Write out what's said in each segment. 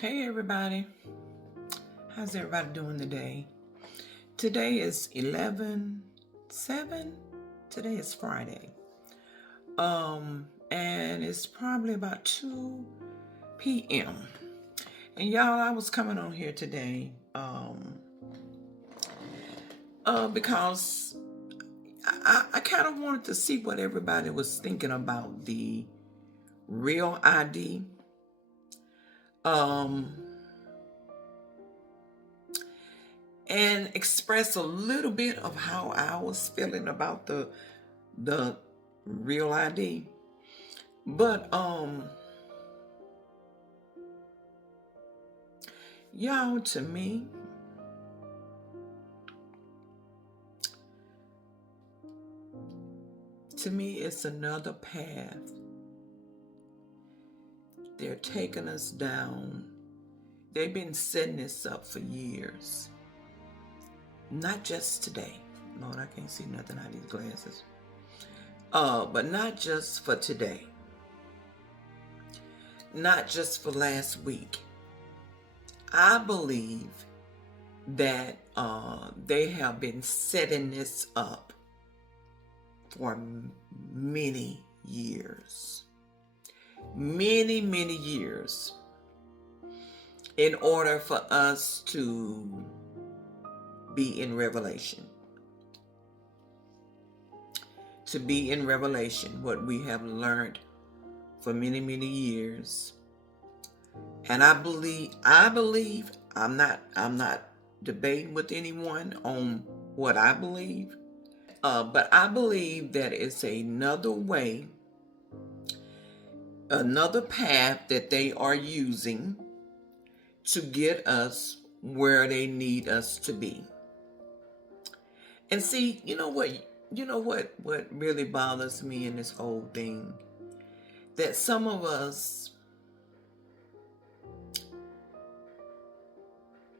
Hey everybody, how's everybody doing today? Today is 11/7. Today is Friday. And it's probably about 2 p.m. And y'all, I was coming on here today because I kind of wanted to see what everybody was thinking about the real ID. Um and express a little bit of how I was feeling about the real ID. But y'all, to me it's another path. They're taking us down. They've been setting this up for years. Not just today. Lord, I can't see nothing out of these glasses. But not just for today. Not just for last week. I believe that they have been setting this up for many years. Many, many years. In order for us to be in Revelation. To be in Revelation, what we have learned for many, many years. And I believe I'm not debating with anyone on what I believe. But I believe that it's another way, another path that they are using to get us where they need us to be. And see, what really bothers me in this whole thing, that some of us,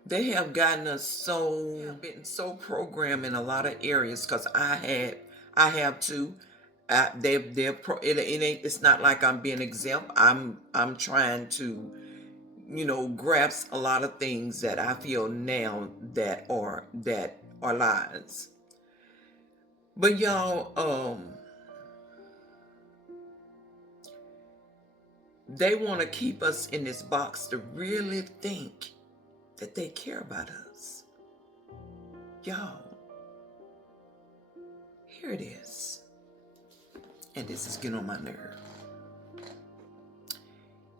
they have gotten us been so programmed in a lot of areas. Because I have to. It's not like I'm being exempt. I'm trying to, grasp a lot of things that I feel now that are lies. But y'all, they want to keep us in this box to really think that they care about us. Y'all, here it is. And this is getting on my nerve.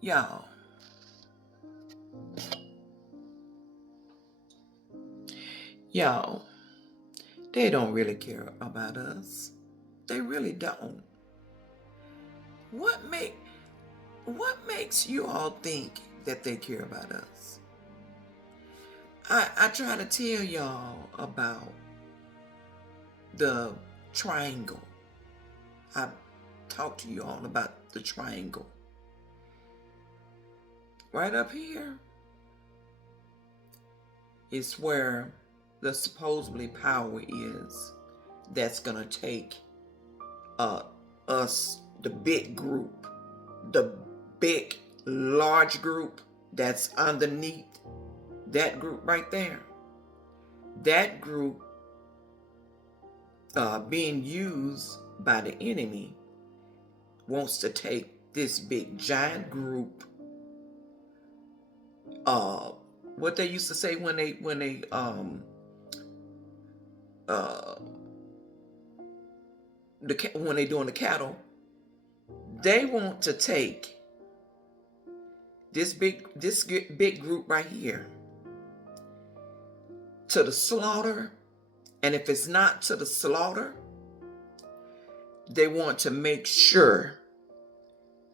Y'all, they don't really care about us. They really don't. What make what makes you all think that they care about us? I try to tell y'all about the triangle. I talk to you all about the triangle. Right up here is where the supposedly power is that's gonna take us, the big group, the big large group that's underneath that group right there. That group being used by the enemy wants to take this big giant group. What they used to say when they uh when they doing the cattle, they want to take this big group right here to the slaughter. And if it's not to the slaughter, they want to make sure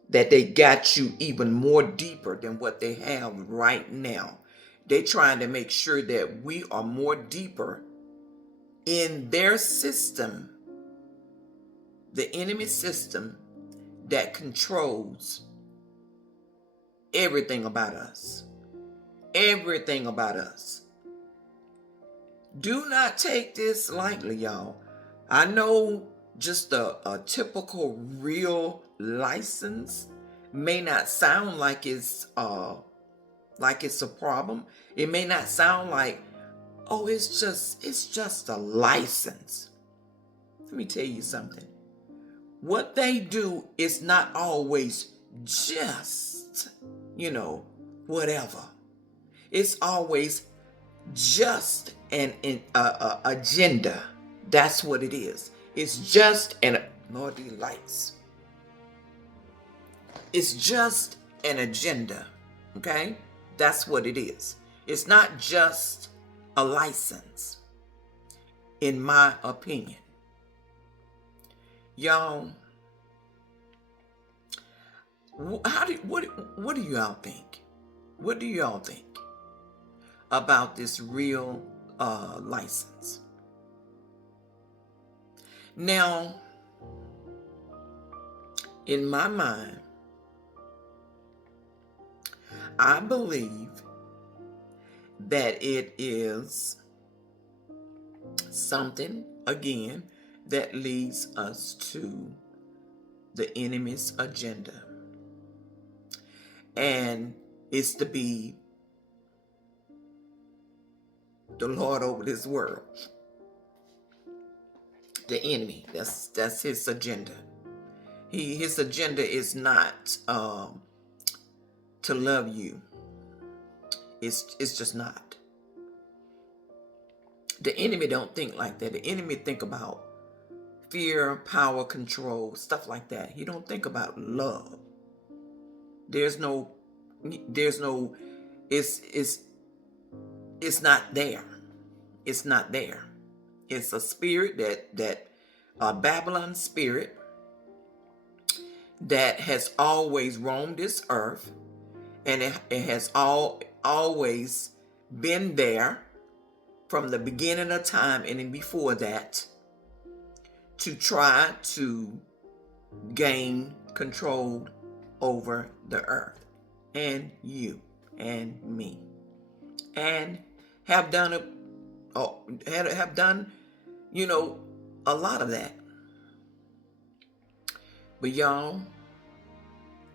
that they got you even more deeper than what they have right now. They trying to make sure that we are more deeper in their system, the enemy system that controls everything about us. Everything about us. Do not take this lightly, y'all. I know just a typical real license may not sound like it's like it's a problem. It may not sound like, oh, it's just a license. Let me tell you something. What they do is not always just, whatever. It's always just an agenda. That's what it is. It's just an Lord delights. It's just an agenda. Okay? That's what it is. It's not just a license, in my opinion. Y'all, what do y'all think? What do y'all think about this real license? Now, in my mind, I believe that it is something, again, that leads us to the enemy's agenda. And it's to be the Lord over this world. The enemy, that's his agenda. His agenda is not to love you. It's just not. The enemy don't think like that. The enemy think about fear, power, control, stuff like that. He don't think about love. There's no, it's not there. It's not there. It's a spirit that Babylon spirit that has always roamed this earth, and it has always been there from the beginning of time and then before that, to try to gain control over the earth and you and me, and have done a lot of that. But y'all,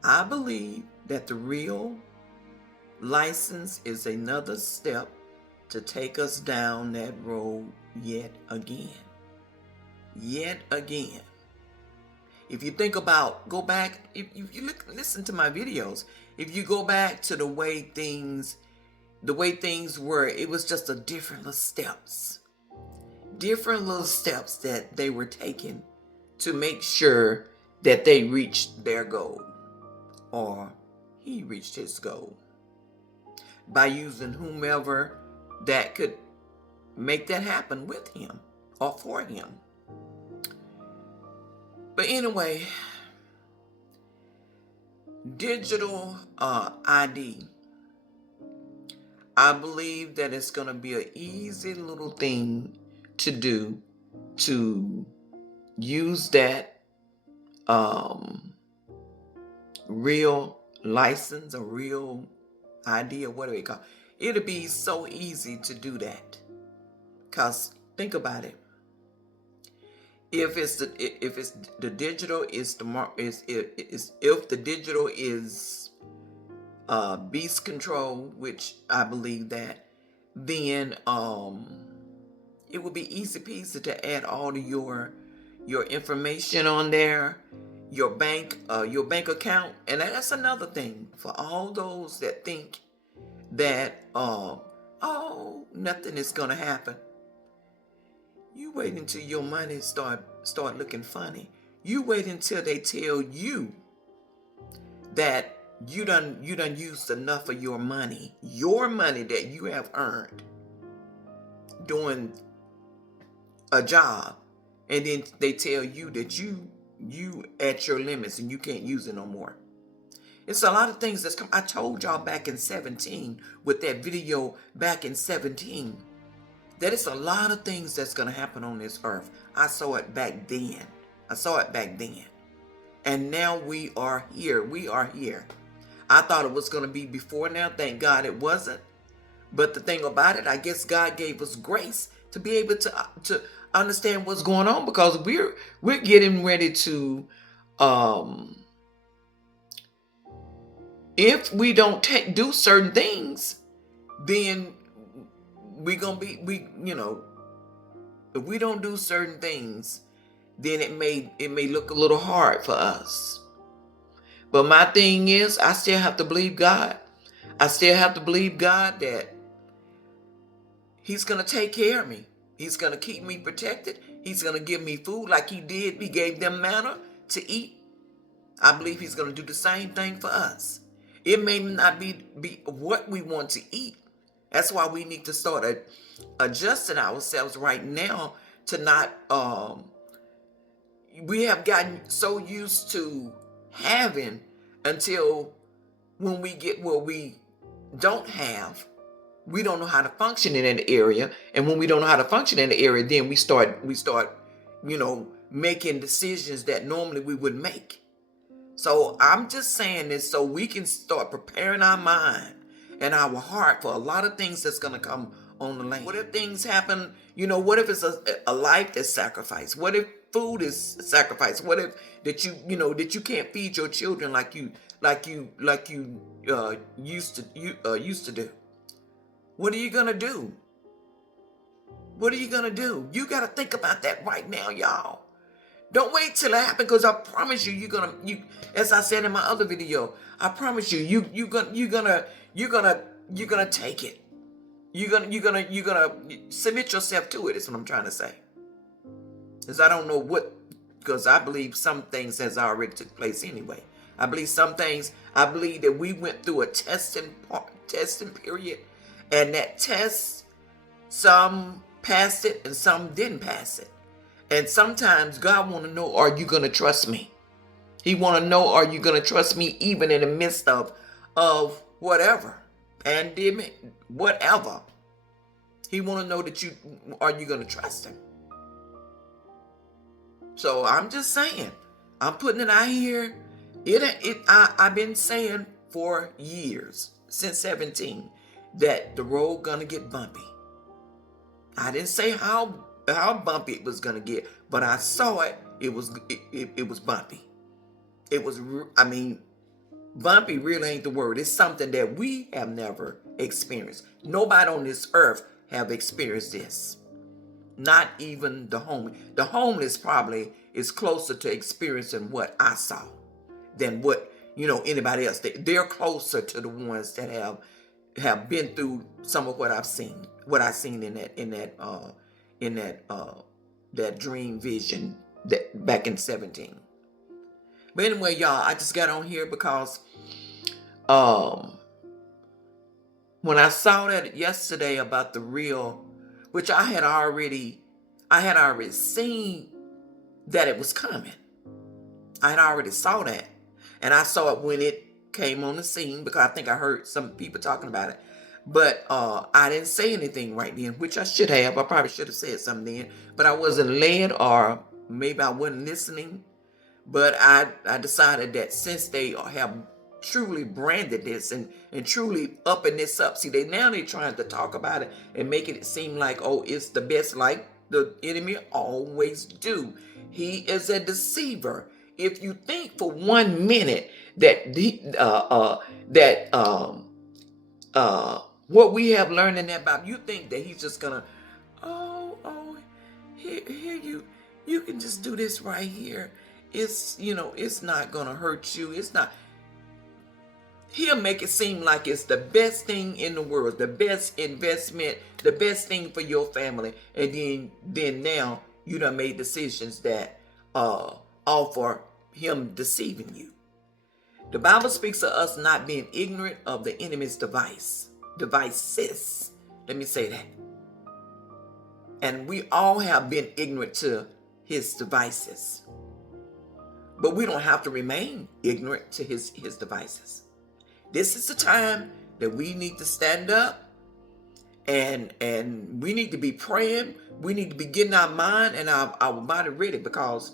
I believe that the real license is another step to take us down that road yet again. Yet again. If you think about, go back, if you listen to my videos, if you go back to the way things were, it was just a different little steps that they were taking to make sure that they reached their goal, or he reached his goal, by using whomever that could make that happen with him or for him. But anyway, digital ID, I believe that it's going to be an easy little thing to do, to use that real license, a real ID, or whatever you call it. It'll be so easy to do that. Because think about it. If the digital is if the digital is beast control, which I believe that, then it would be easy peasy to add all of your information on there, your bank account. And that's another thing for all those that think that nothing is gonna happen. You wait until your money start looking funny. You wait until they tell you that you done used enough of your money that you have earned doing a job, and then they tell you that you at your limits and you can't use it no more. It's a lot of things that's come. I told y'all back in 2017 with that video back in 2017. That it's a lot of things that's going to happen on this earth. I saw it back then. And now we are here. I thought it was going to be before now. Thank God it wasn't. But the thing about it, I guess God gave us grace to be able to understand what's going on, because we're getting ready to if we don't do certain things, then we gonna be if we don't do certain things, then it may look a little hard for us. But my thing is, I still have to believe God. I still have to believe God that He's gonna take care of me. He's gonna keep me protected. He's gonna give me food like He did. He gave them manna to eat. I believe He's gonna do the same thing for us. It may not be what we want to eat. That's why we need to start adjusting ourselves right now to not. We have gotten so used to having until when we get where we don't have, we don't know how to function in an area. And when we don't know how to function in the area, then we start making decisions that normally we would make. So I'm just saying this so we can start preparing our mind and our heart for a lot of things that's going to come on the land. What if things happen? What if it's a life that's sacrificed? What if food is sacrificed? What if that you can't feed your children like you used to do? What are you gonna do? What are you gonna do? You gotta think about that right now, y'all. Don't wait till it happens, because I promise you, as I said in my other video, I promise you, you're gonna take it. You're gonna submit yourself to it. Is what I'm trying to say. Because I don't know because I believe some things has already took place anyway. I believe that we went through a testing period, and that test, some passed it and some didn't pass it. And sometimes God want to know, are you going to trust me? He want to know, are you going to trust me even in the midst of whatever, pandemic, whatever. He want to know that are you going to trust him? So I'm just saying, I'm putting it out here. I've been saying for years, since 17, that the road gonna get bumpy. I didn't say how bumpy it was gonna get, but I saw it. It was bumpy. Bumpy really ain't the word. It's something that we have never experienced. Nobody on this earth have experienced this. Not even the homeless. The homeless probably is closer to experiencing what I saw than what anybody else. They're closer to the ones that have been through some of what I've seen. What I've seen in that dream vision that back in 17. But anyway, y'all, I just got on here because when I saw that yesterday about the real, which I had already seen that it was coming. I had already saw that. And I saw it when it came on the scene, because I think I heard some people talking about it. But I didn't say anything right then, which I should have. I probably should have said something then. But I wasn't led, or maybe I wasn't listening. But I decided that since they have truly branded this and truly upping this up. See, they're trying to talk about it and making it seem like, oh, it's the best, like the enemy always do. He is a deceiver. If you think for 1 minute that what we have learned in that Bible, you think that he's just gonna, here you can just do this right here. It's it's not gonna hurt you. It's not. He'll make it seem like it's the best thing in the world, the best investment, the best thing for your family. And then now you done made decisions that offer him deceiving you. The Bible speaks of us not being ignorant of the enemy's devices. Let me say that. And we all have been ignorant to his devices. But we don't have to remain ignorant to his devices. This is the time that we need to stand up, and we need to be praying. We need to be getting our mind and our body ready, because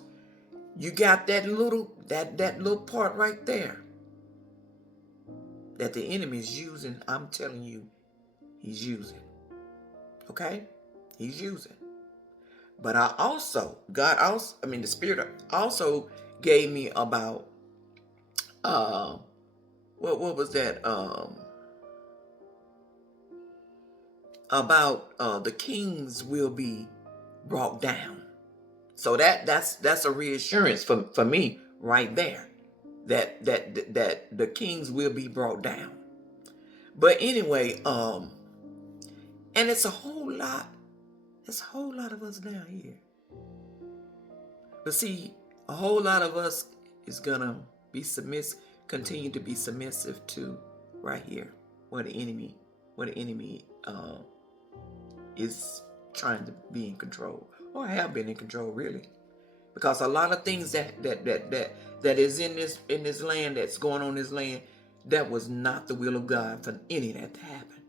you got that little part right there that the enemy is using. I'm telling you, he's using. Okay? He's using. But the Spirit also gave me about what was that? About the kings will be brought down. So that's a reassurance for me right there. That the kings will be brought down. But anyway, and it's a whole lot. There's a whole lot of us down here. But see, a whole lot of us is gonna be continue to be submissive to right here, where the enemy is trying to be in control, or have been in control, really. Because a lot of things that is in this land, that's going on in this land, that was not the will of God for any of that to happen.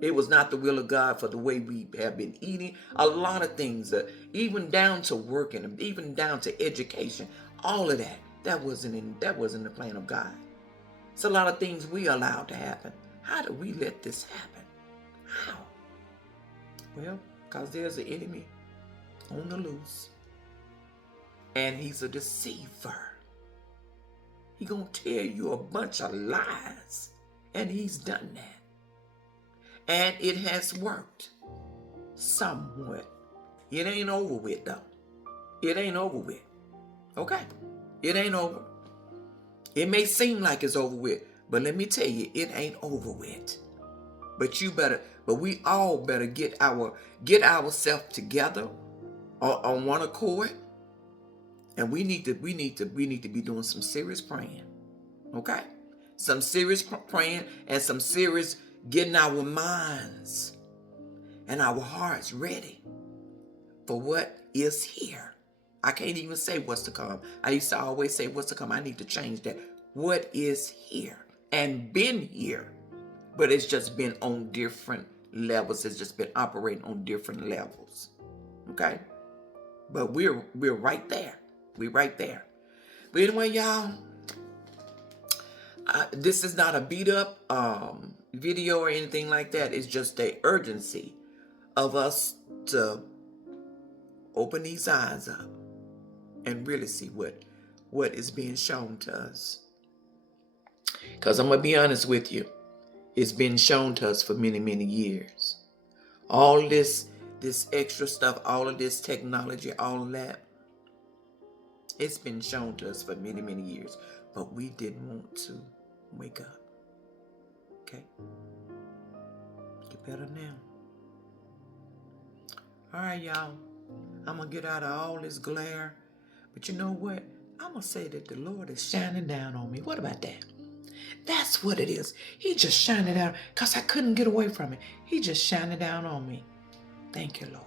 It was not the will of God for the way we have been eating. A lot of things, even down to working, even down to education, all of that wasn't the plan of God. It's a lot of things we allowed to happen. How do we let this happen? How? Well, because there's an enemy on the loose, and he's a deceiver. He gonna tell you a bunch of lies, and he's done that. And it has worked somewhat. It ain't over with, though. It ain't over with. Okay? It ain't over. It may seem like it's over with, but let me tell you, it ain't over with. But we all better get ourselves together on one accord, and we need to be doing some serious praying. Okay? Some serious praying and some serious getting our minds and our hearts ready for what is here. I can't even say what's to come. I used to always say what's to come. I need to change that. What is here and been here, but it's just been on different levels. It's just been operating on different levels. Okay? But we're right there. We're right there. But anyway, y'all, this is not a beat up video or anything like that. It's just the urgency of us to open these eyes up and really see what is being shown to us. Because I'm going to be honest with you, it's been shown to us for many, many years. All this extra stuff, all of this technology, all of that, it's been shown to us for many, many years. But we didn't want to wake up. Okay? Get better now. All right, y'all. I'm going to get out of all this glare. But you know what? I'm going to say that the Lord is shining down on me. What about that? That's what it is. He just shining down because I couldn't get away from it. He just shining down on me. Thank you, Lord.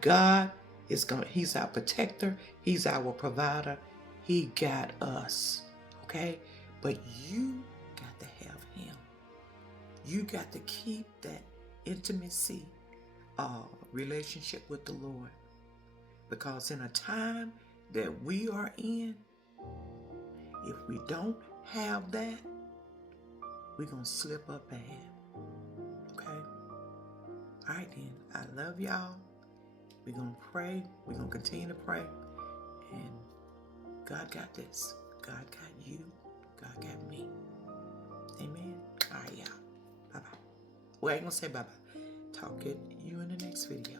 God he's our protector. He's our provider. He got us. Okay? But you got to have him. You got to keep that intimacy relationship with the Lord. Because in a time that we are in, if we don't have that, we're going to slip up ahead. Okay? All right then. I love y'all. We're going to pray. We're going to continue to pray. And God got this. God got you. God got me. Amen. All right, y'all. Bye-bye. Well, I ain't going to say bye-bye. Talk to you in the next video.